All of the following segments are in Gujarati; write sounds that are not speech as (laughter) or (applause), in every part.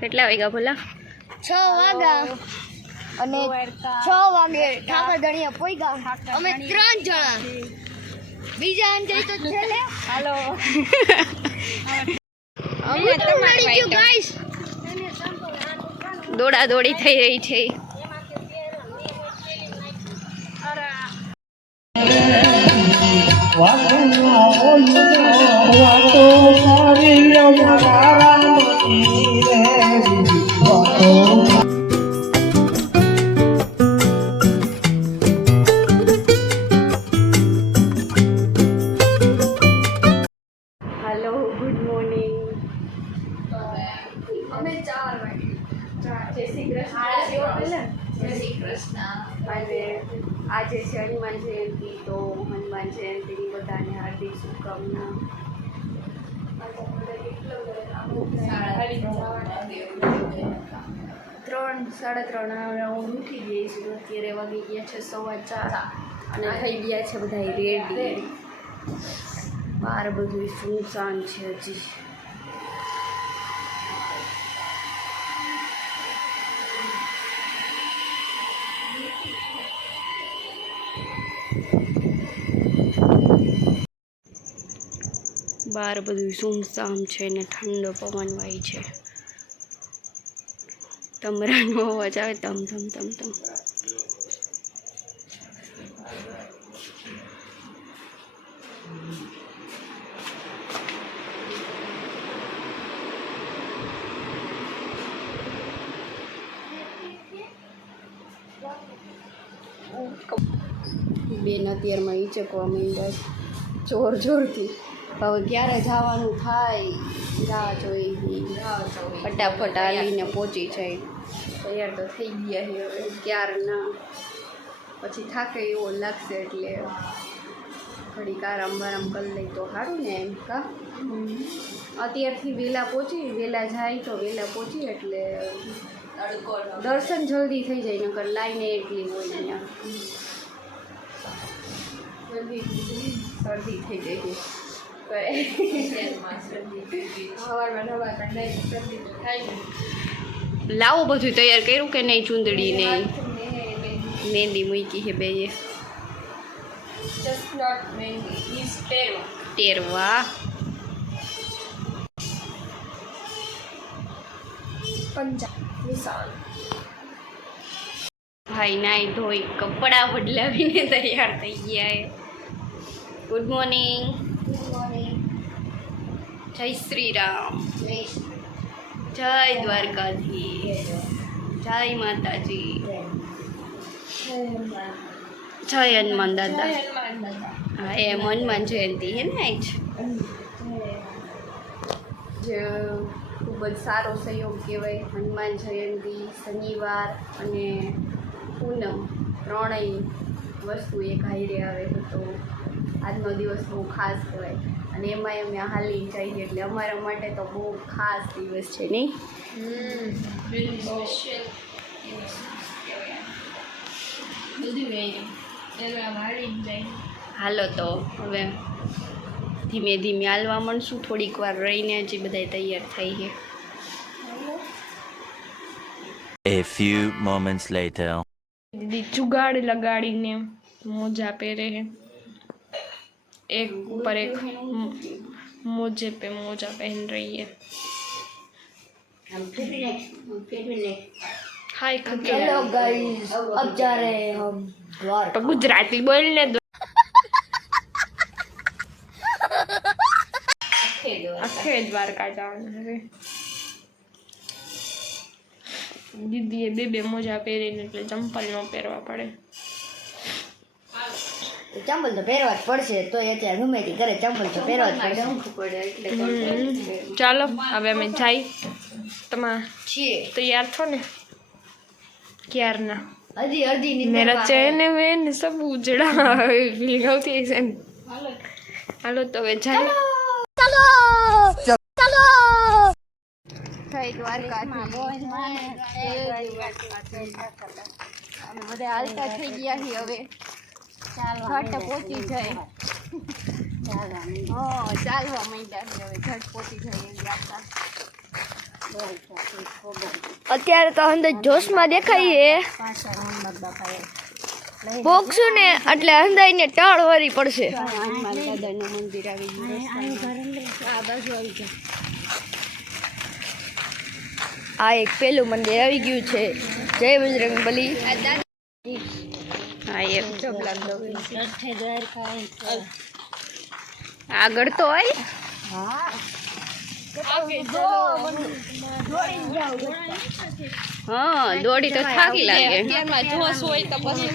કેટલા વાગ્યા ભોલા? છ વાગ્યા. અને છ વાગે ઠાકર ધણીયા પોઈગા. અમે ત્રણ જણા. બીજા અંજય તો છેલે હાલો. મળી ગયું guys. દોડા દોડી થઈ રહી છે. હાલો અને આજે છે હનુમાન જયંતિ તો હનુમાન જયંતિની બધાને હાર્દિક શુભકામના. ત્રણ, સાડા ત્રણ હું ઉઠી ગઈ છું. અત્યારે વાગી ગયા છે સવા ચાર અને થઈ ગયા છે બધા રેડી બહાર બધું સુનસાન છે હજી. બહાર બધું સૂમસામ છે ને ઠંડો પવન વાય છે. તમરાનો અવાજ આવે તમ તમ તમ તમ. બેન અત્યારમાં ઈચકવા માંડ્યા જોર જોરથી. હવે ક્યારે જવાનું થાય રાહ જોઈ ફટાફટ આવીને પહોંચી જાય. તૈયાર તો થઈ ગયા છે હવે ક્યારના પછી થાકે એવો લાગશે એટલે ઘડીક આરામ બારામ કરી લઈ તો સારું ને એમ કા? અત્યારથી વહેલા પહોંચી વહેલા જાય તો વહેલા પહોંચી એટલે દર્શન જલ્દી થઈ જાય નકર લાઈને એટલી હોય અહીંયા. શરદી થઈ છે (laughs) લાવો બધું તૈયાર કર્યું કે નહીં ચૂંદડી ને મહેંદી મૂકી છે બે તેરવા ભાઈ નાઈ ધોઈ કપડાં બદલાવીને તૈયાર થઈ ગયા ગુડ મોર્નિંગ જય શ્રી રામ જય દ્વારકાધીશ. જય માતાજી. જય હનુમાન દાદા. હા એમ હનુમાન જયંતિ હે ને આજ જે. ખૂબ જ સારો સહયોગ કહેવાય. હનુમાન જયંતિ, શનિવાર અને પૂનમ ત્રણેય વસ્તુ એક હાઈરે આવે તો આજનો દિવસ બહુ ખાસ કહેવાય. અને એમાંય અમે હાલી જઈએ એટલે અમારા માટે તો બહુ ખાસ દિવસ છે નહીં? હાલો તો હવે ધીમે ધીમે હાલવા માંડશું. થોડીક વાર રહીને હજી બધા તૈયાર થઈ છે. A few moments later. દીદી જુગાડ લગાડીને મોજા પહેરે एक ऊपर एक मोजे पे मोजा पहन रही है हाय हेलो गाइस अब जा रहे हैं हम द्वार तो गुजराती बोलने दो अखे द्वारका જવાના હવે દીદીએ બે બે મોજા પહેરીને એટલે ચંપલ ન પહેરવા પડે ચંપલ તો પહેરવા જ પડશે તો એ ત્યાં ગમે તે કરે ચંપલ તો પહેરવા જ પડશે ચાલો હવે અમે જાય. તમા છીએ તૈયાર છો ને? ક્યારના? અજી અજી ની મેરા ચેન વેન સબ ઉજડા ફીલિંગ આવતી છે હાલો. હાલો તો હવે જાય. ચાલો. ચાલો! થઈ દ્વારકા અમે બધા હાલતા થઈ ગયા છીએ હવે. ઘટ પહોંચી જાય. ચાલવા માંડ્યા. હવે ઝટ પહોંચી જાય એવી આપતા અત્યારે તો અંદર જોશમાં દેખાઈએ. બોક્સું ને એટલે અંદર ને ટાળ વરી પડશે. દાદાનું મંદિર આવી ગયું આ એક પેલું મંદિર આવી ગયું છે. જય બજરંગ બલી હા એક જબલા આગળ તો હોય? હા. દોડી તો થાકી લાગે. જોશ હોય તો પછી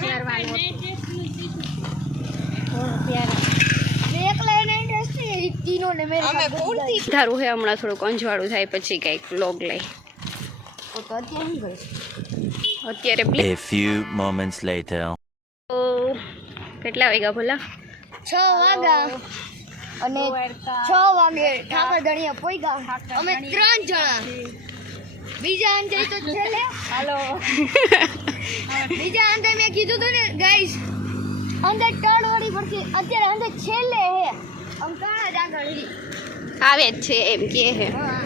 ધારું હે હમણાં થોડુંક અંજવાળું થાય પછી કંઈક લોગ લઈ. અત્યારે A few moments later. કેટલા વાગ્યા ભોલા? છ વાગ્યા. અને છ વાગે ઠાકર ધણીયા પોઈગા. અમે ત્રણ જણા. બીજા અંતે તો છેલ્લે. હાલો. બીજા અંતે મેં કીધું તું ને ગાઈસ અંદર ટળ વળી પડશે અત્યારે અંદર છેલ્લે હે. આમ ત્રણ જ આગળ આવે છે એમ કે હે. હા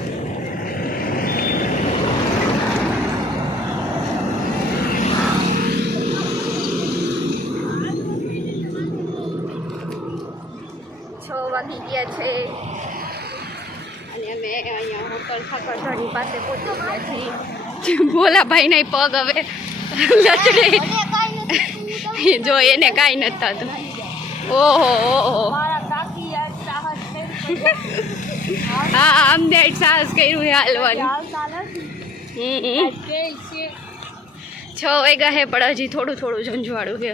છ વાગી ગયા છે. અને અમે અહીંયા હોટલ ઠાકરધણી પાસે પહોંચી ગયા છીએ. ભોલાભાઈ નહીં પગ હવે લચડે જો એને કાંઈ નથી થતું. ઓહો ઓહો. હા અમને સાહસ કર્યું હાલવાનું. હમ, છે. વાગ્યા હે પણ હજી થોડું થોડું ઝંઝવાળું છે.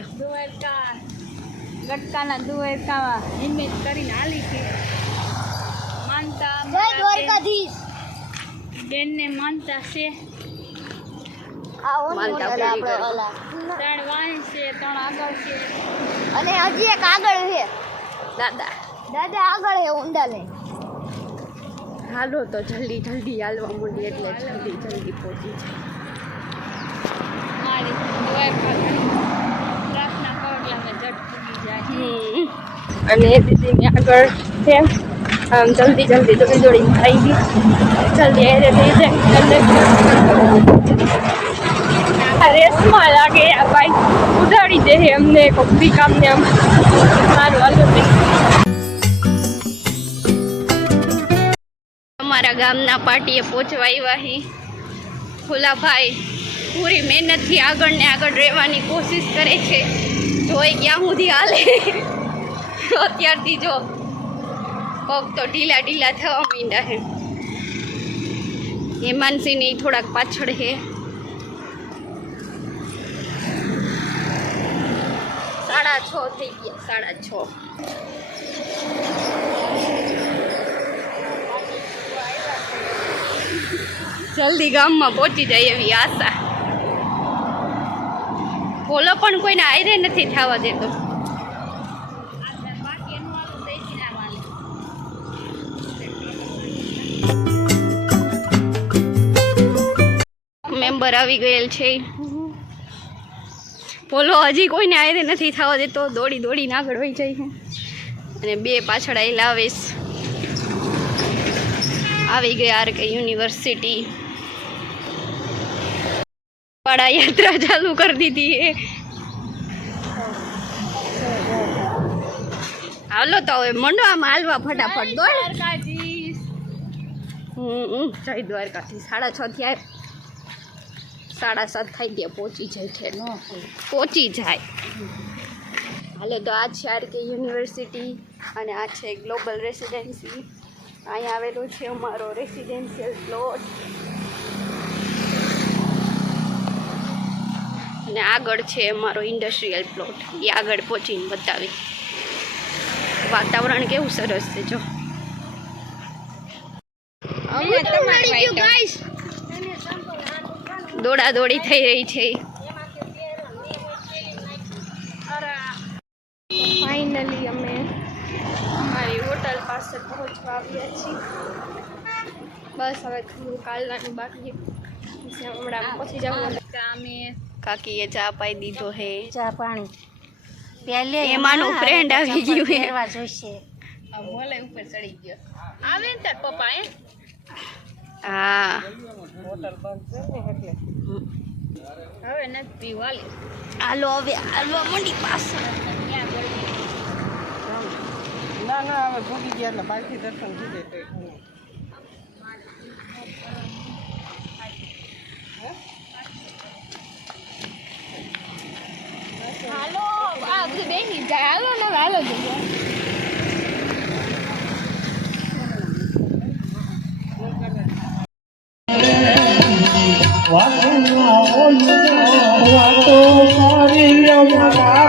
ગટકાના દ્વારકામાં હિંમત કરીને હાલી છે. માનતા જય દ્વારકાધીશ. બેનને માનતા છે. ત્રણ વાહન છે ત્રણ આગળ છે. અને હજી એક આગળ છે. દાદા. દાદા આગળ છે ઊંડા લઈ હાલો તો જલ્દી જલ્દી હાલવા માંડી એટલે જલ્દી જલ્દી પહોંચી જાય મારી દ્વારકા પ્રાર્થના કરો એટલે અમે જટ પૂગી જાય હમ. અને દીદીની આગળ છે. આમ જલ્દી જલ્દી દોડી દોડીને આવી ગઈ. જલ્દી એને થઈ જાય. આ રેસમાં લાગે આ ભાઈ. ઉડાડી દે અમને કોબી કામને આમ. સારું, હાલો. અમારા ગામના પાર્ટીએ પહોંચવા આવ્યા હી. ફુલાભાઈ પૂરી મહેનતથી આગળ ને આગળ રહેવાની કોશિશ કરે છે. જોઈ ક્યાં સુધી હાલે. અત્યારથી જો પગ તો ઢીલા ઢીલા થવા માંડ્યા હે હેમાનસિંહની થોડાક પાછળ છે સાડા છ થઈ ગયા, સાડા છ. જલ્દી ગામમાં પહોંચી જાય એવી આશા. બોલો પણ કોઈને આયરે નથી થવા દેતો. મેમ્બર આવી ગયેલ છે. બોલો હજી કોઈને આયરે નથી થવા દેતો. દોડી દોડીને આગળ વહી જાય અને બે પાછળ આવી આવેશ. આવી ગયા આર કે યુનિવર્સિટી. પાડા યાત્રા ચાલુ કરી દીધી એ હાલો તો હવે મંડો આમ હાલવા ફટાફટ દોડ. હમ જય દ્વારકાથી સાડા છ થયા સાડા સાત થઈ ગયા પહોંચી જાય છે પહોંચી જાય. હાલો તો આ છે આર કે યુનિવર્સિટી અને આ છે ગ્લોબલ રેસિડેન્સી. અહીંયા આવેલો છે અમારો રેસિડેન્શિયલ પ્લોટ. અને આગળ છે અમારો ઇન્ડસ્ટ્રીયલ પ્લોટ એ આગળ પહોંચીને બતાવી વાતાવરણ કેવું સરસ છે જો. દોડા દોડી થઈ રહી છે. ફાઇનલી અમે અમારી હોટલ પાસે પહોંચવા આવ્યા છીએ. બસ હવે થોડું કાલવાનું બાકી હમણાં પહોંચી જવું અમે કાકીએ ચા પાઈ દીધો હે. ચા પાણી. પહેલે એમાંનું ફ્રેન્ડ આવી ગયું હે. પહેરવા જોઈશે. બોલે ઉપર ચડી ગયો. આવે ને તાર પપ્પા એ હા. હવે નથી પીવાલી હાલો. હવે હાલવા મંડી પાછળ. ના ના હવે ભૂગી ગયા એટલે પાછી દર્શન થઈ જાય હાલો આ બધું બેની જાય. હાલો ને હાલો જઈએ. પ્રસાદી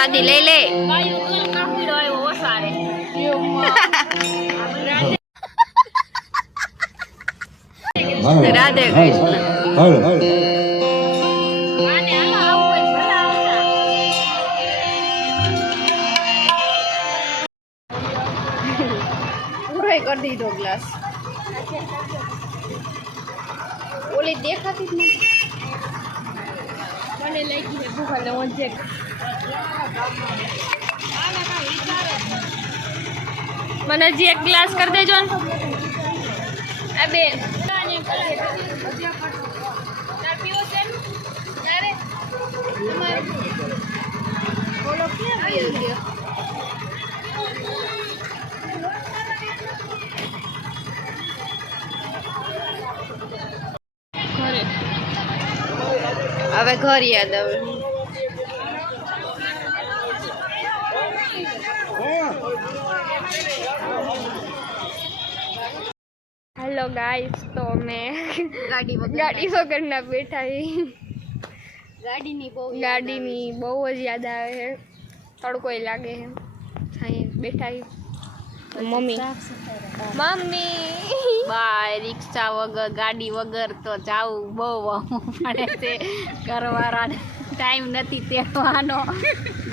પ્રસાદી લઈ લે. રાધે કૃષ્ણ. કરી દીધો ગ્લાસ. ઓલી દેખાતી જ નથી. છે હું જે મને હજી એક ગ્લાસ કરી દેજો ને. આ બે. હવે ઘર યાદ આવે. હેલો ગાઈસ તો અમે ગાડી વગર ગાડી વગરના બેઠા છીએ ગાડીની બહુ યાદ ગાડીની બહુ જ યાદ આવે છે. તડકોય લાગે છે. અહીં બેઠા છીએ મમ્મી. મમ્મી. બાય રિક્ષા વગર ગાડી વગર તો જાવું બહુ પડે છે. ઘરવાળાને ટાઈમ નથી તેડવાનો.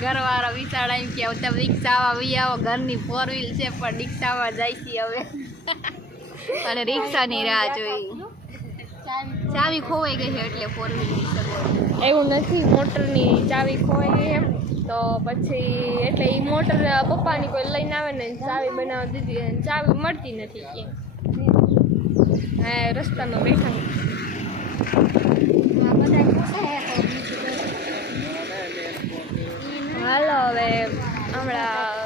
ઘરવાળા વિચાર એમ કે હવે તમે રિક્ષામાં વી આવો ઘરની ફોર વ્હીલ છે પણ રિક્ષામાં જાય છે હવે. અને રિક્ષાની રાહ જોઈ. ચાવી ખોવાઈ ગઈ છે એટલે ફોર વ્હીલ એવું નથી મોટરની ચાવી ખોવાઈ એમ. તો પછી એટલે એ મોટર પપ્પાની કોઈ લઈને આવે ને ચાવી બનાવવા દીધી અને ચાવી મળતી નથી એમ હા રસ્તામાં બેઠા. હાલો હવે હમણાં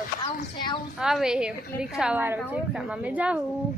આવે રિક્ષા વાળા રિક્ષામાં મેં જાઉં.